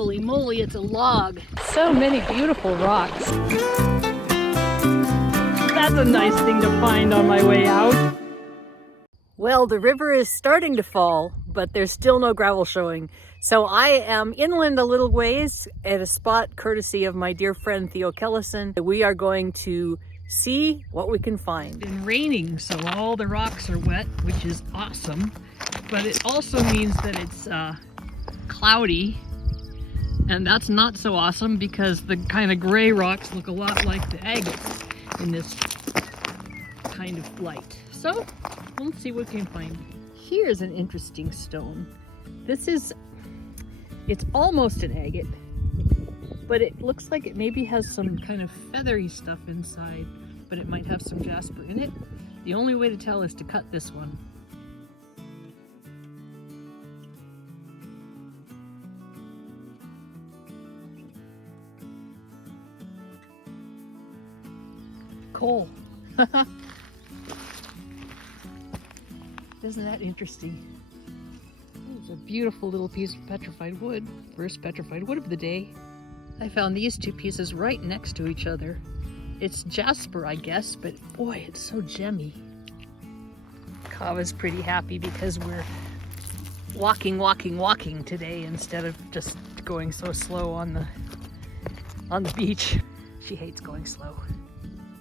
Holy moly, it's a log. So many beautiful rocks. That's a nice thing to find on my way out. Well, the river is starting to fall, but there's still no gravel showing. So I am inland a little ways at a spot courtesy of my dear friend Theo Kellison. We are going to see what we can find. It's been raining, so all the rocks are wet, which is awesome. But it also means that it's cloudy, and that's not so awesome because the kind of gray rocks look a lot like the agates in this kind of light. So let's see what we can find. Here's an interesting stone. It's almost an agate, but it looks like it maybe has some kind of feathery stuff inside, but it might have some jasper in it. The only way to tell is to cut this one. Coal. Isn't that interesting? It's a beautiful little piece of petrified wood. First petrified wood of the day. I found these two pieces right next to each other. It's jasper, I guess, but boy, it's so gemmy. Kava's pretty happy because we're walking today instead of just going so slow on the beach. She hates going slow.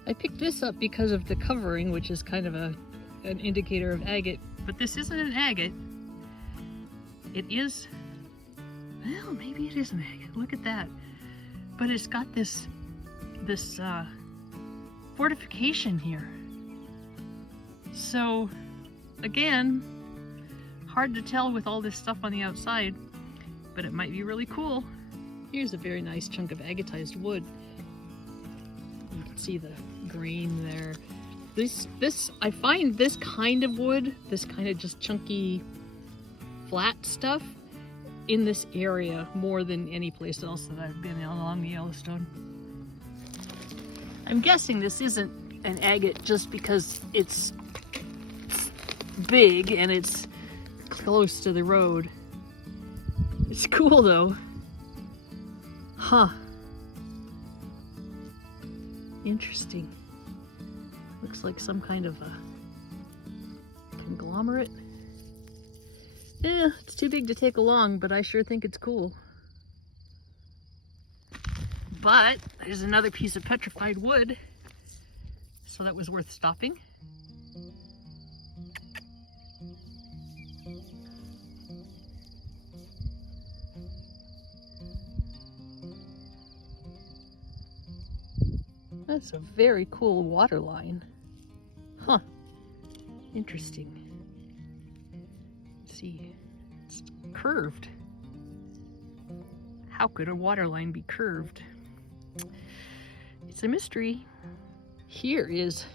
I picked this up because of the covering, which is kind of an indicator of agate, but this isn't an agate. It is, well, maybe it is an agate. Look at that. But it's got this fortification here. So, again, hard to tell with all this stuff on the outside, but it might be really cool. Here's a very nice chunk of agatized wood. You can see the grain there. I find this kind of wood, this kind of just chunky, flat stuff, in this area more than any place else that I've been along the Yellowstone. I'm guessing this isn't an agate just because it's big and it's close to the road. It's cool though. Huh. Interesting. Looks like some kind of a conglomerate. Yeah, it's too big to take along, but I sure think it's cool. But there's another piece of petrified wood, so that was worth stopping. That's a very cool water line. Huh. Interesting. Let's see. It's curved. How could a water line be curved? It's a mystery. Here is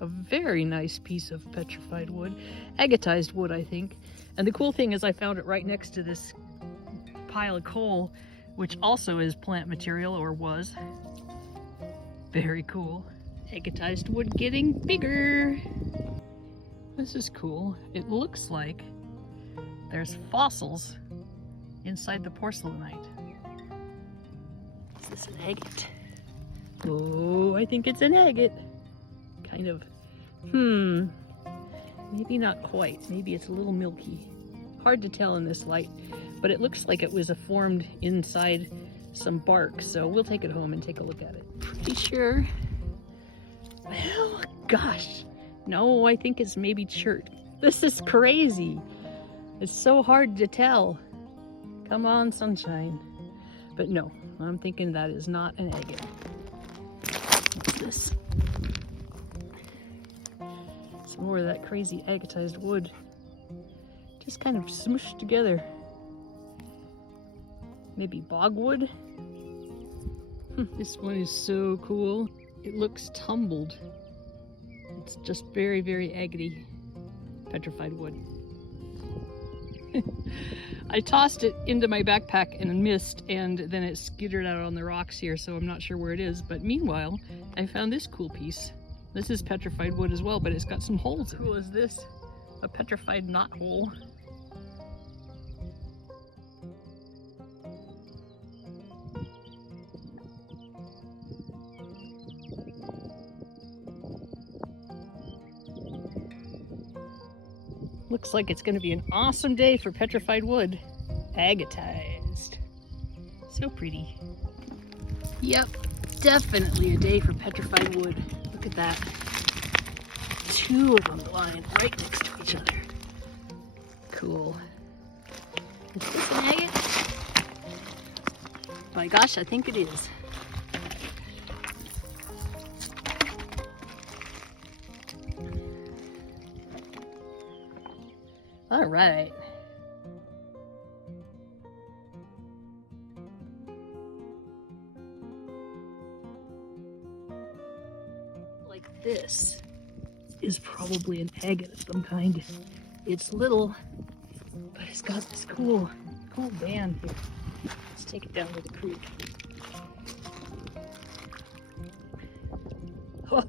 a very nice piece of petrified wood. Agatized wood, I think. And the cool thing is I found it right next to this pile of coal, which also is plant material, or was. Very cool. Agatized wood getting bigger. This is cool. It looks like there's fossils inside the porcelainite. Is this an agate? Oh, I think it's an agate. Kind of. Maybe not quite. Maybe it's a little milky. Hard to tell in this light, but it looks like it was formed inside some bark, so we'll take it home and take a look at it. Pretty sure. Well, gosh. No, I think it's maybe chert. This is crazy. It's so hard to tell. Come on, sunshine. But no, I'm thinking that is not an agate. What's this? Some more of that crazy agatized wood. Just kind of smooshed together. Maybe bogwood? This one is so cool. It looks tumbled. It's just very, very agate-y petrified wood. I tossed it into my backpack and missed, and then it skittered out on the rocks here, so I'm not sure where it is. But meanwhile, I found this cool piece. This is petrified wood as well, but it's got some holes. How cool is this? A petrified knot hole. Looks like it's going to be an awesome day for petrified wood. Agatized. So pretty. Yep, definitely a day for petrified wood. Look at that. 2 of them lying right next to each other. Cool. Is this an agate? My gosh, I think it is. All right. Like this is probably an agate of some kind. It's little, but it's got this cool band here. Let's take it down to the creek.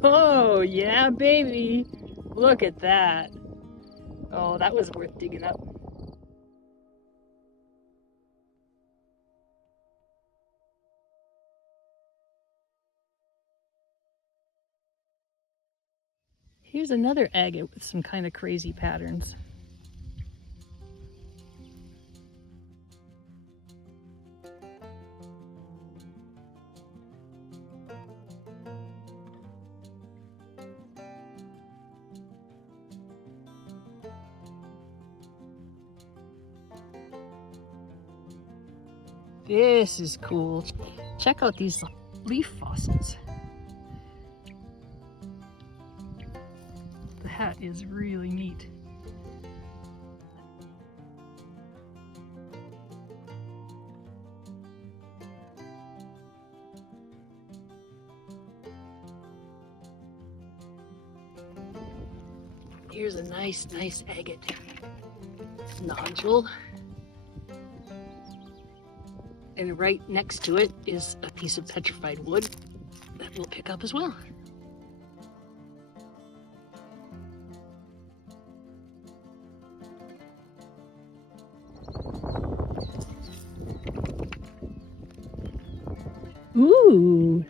Oh, yeah, baby. Look at that. Oh, that was worth digging up. Here's another agate with some kind of crazy patterns. This is cool. Check out these leaf fossils. That is really neat. Here's a nice agate nodule. And right next to it is a piece of petrified wood that we'll pick up as well. Ooh,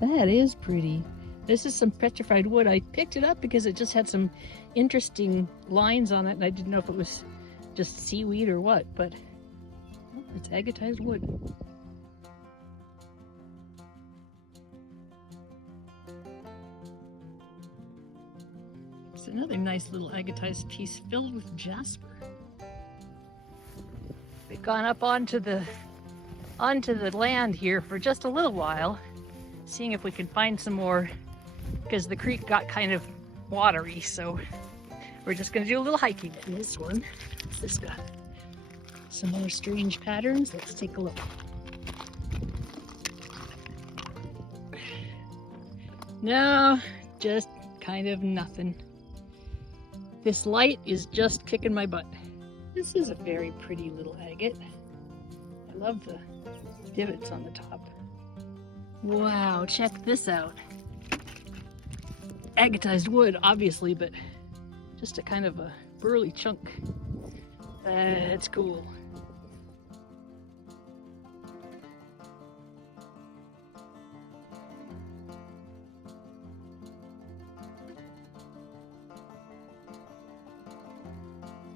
that is pretty. This is some petrified wood. I picked it up because it just had some interesting lines on it, and I didn't know if it was just seaweed or what, but oh, it's agatized wood. It's another nice little agatized piece filled with jasper. We've gone up onto the land here for just a little while, seeing if we can find some more, because the creek got kind of watery, so we're just going to do a little hiking in this one. This got some more strange patterns. Let's take a look. No, just kind of nothing. This light is just kicking my butt. This is a very pretty little agate. I love the divots on the top. Wow, check this out. Agatized wood, obviously, but just a kind of a burly chunk. That's cool.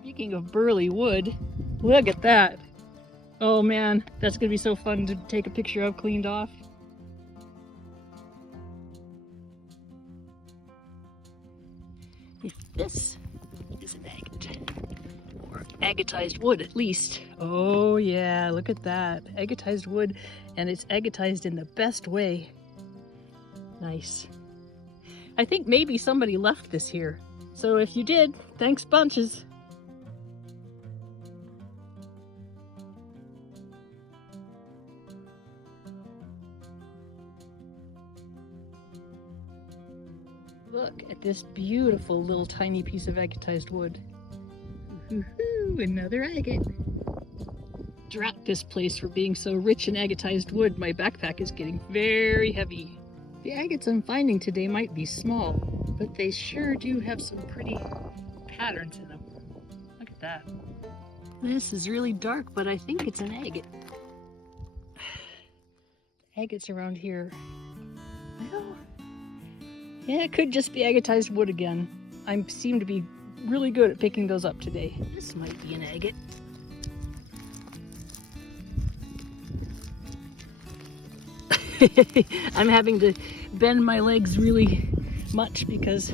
Speaking of burly wood, look at that. Oh man, that's gonna be so fun to take a picture of cleaned off. If this is an agate, or agatized wood at least. Oh yeah, look at that. Agatized wood, and it's agatized in the best way. Nice. I think maybe somebody left this here. So if you did, thanks bunches. Look at this beautiful little tiny piece of agatized wood. Woohoo, another agate. Drat this place for being so rich in agatized wood. My backpack is getting very heavy. The agates I'm finding today might be small, but they sure do have some pretty patterns in them. Look at that. This is really dark, but I think it's an agate. Agates around here. Well, yeah, it could just be agatized wood again. I seem to be really good at picking those up today. This might be an agate. I'm having to bend my legs really much because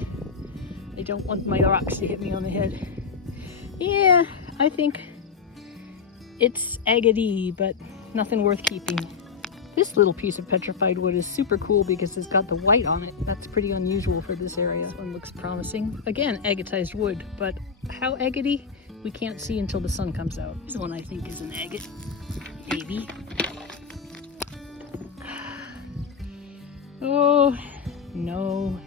I don't want my rocks to hit me on the head. Yeah, I think it's agate, but nothing worth keeping. This little piece of petrified wood is super cool because it's got the white on it. That's pretty unusual for this area. This one looks promising. Again, agatized wood, but how agate? We can't see until the sun comes out. This one I think is an agate, maybe. Oh, no.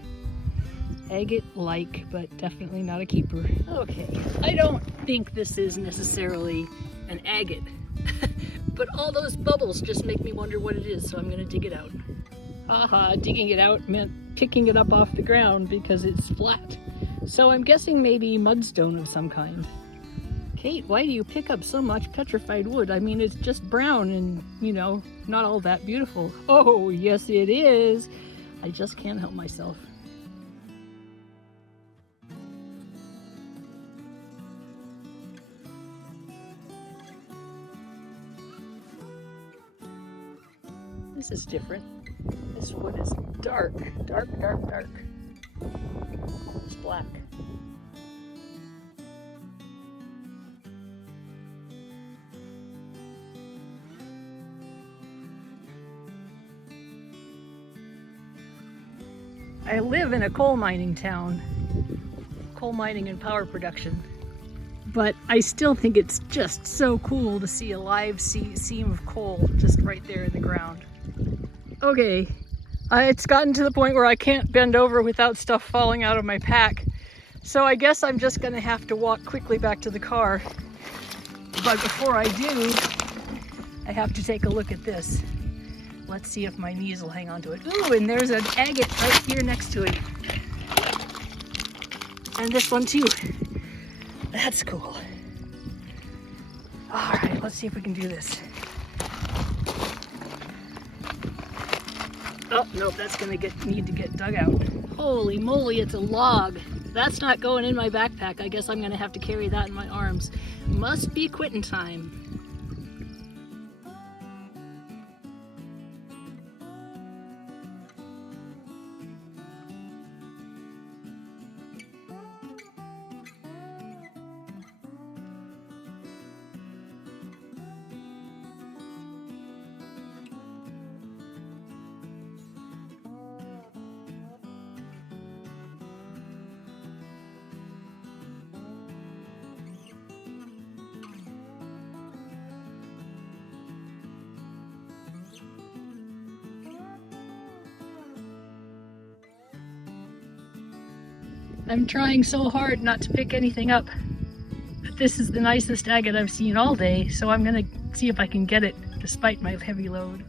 Agate-like, but definitely not a keeper. Okay, I don't think this is necessarily an agate, but all those bubbles just make me wonder what it is, so I'm gonna dig it out. Haha, digging it out meant picking it up off the ground because it's flat. So I'm guessing maybe mudstone of some kind. Kate, why do you pick up so much petrified wood? I mean, it's just brown and, you know, not all that beautiful. Oh, yes it is. I just can't help myself. This is different. This wood is dark, dark, dark, dark. It's black. I live in a coal mining town, coal mining and power production, but I still think it's just so cool to see a live seam of coal just right there in the ground. Okay, it's gotten to the point where I can't bend over without stuff falling out of my pack, so I guess I'm just gonna have to walk quickly back to the car. But before I do, I have to take a look at this. Let's see if my knees will hang on to it. Ooh, and there's an agate right here next to it. And this one too. That's cool. All right, let's see if we can do this. Oh, nope, that's gonna need to get dug out. Holy moly, it's a log. That's not going in my backpack. I guess I'm gonna have to carry that in my arms. Must be quitting time. I'm trying so hard not to pick anything up, but this is the nicest agate I've seen all day, so I'm gonna see if I can get it despite my heavy load.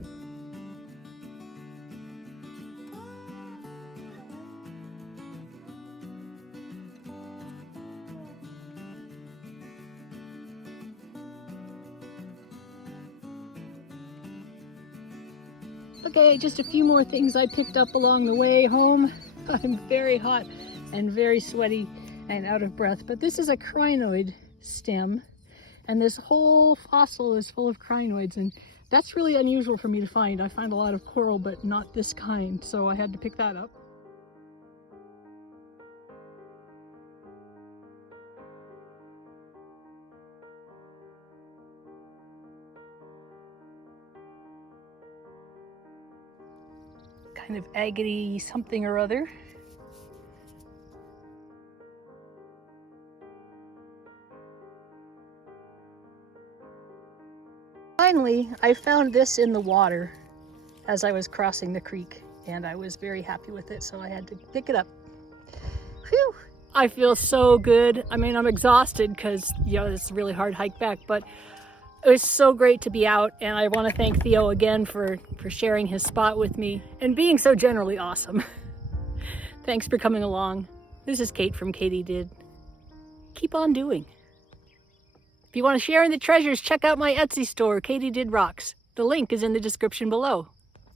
Okay, just a few more things I picked up along the way home. I'm very hot and very sweaty and out of breath, but this is a crinoid stem, and this whole fossil is full of crinoids, and that's really unusual for me to find. I find a lot of coral, but not this kind, so I had to pick that up. Kind of agate something or other. Finally, I found this in the water as I was crossing the creek, and I was very happy with it, so I had to pick it up. Whew! I feel so good. I mean, I'm exhausted because, you know, it's a really hard hike back, but it was so great to be out, and I want to thank Theo again for sharing his spot with me and being so generally awesome. Thanks for coming along. This is Kate from Katie Did. Keep on doing. If you want to share in the treasures, check out my Etsy store, Katie Did Rocks. The link is in the description below.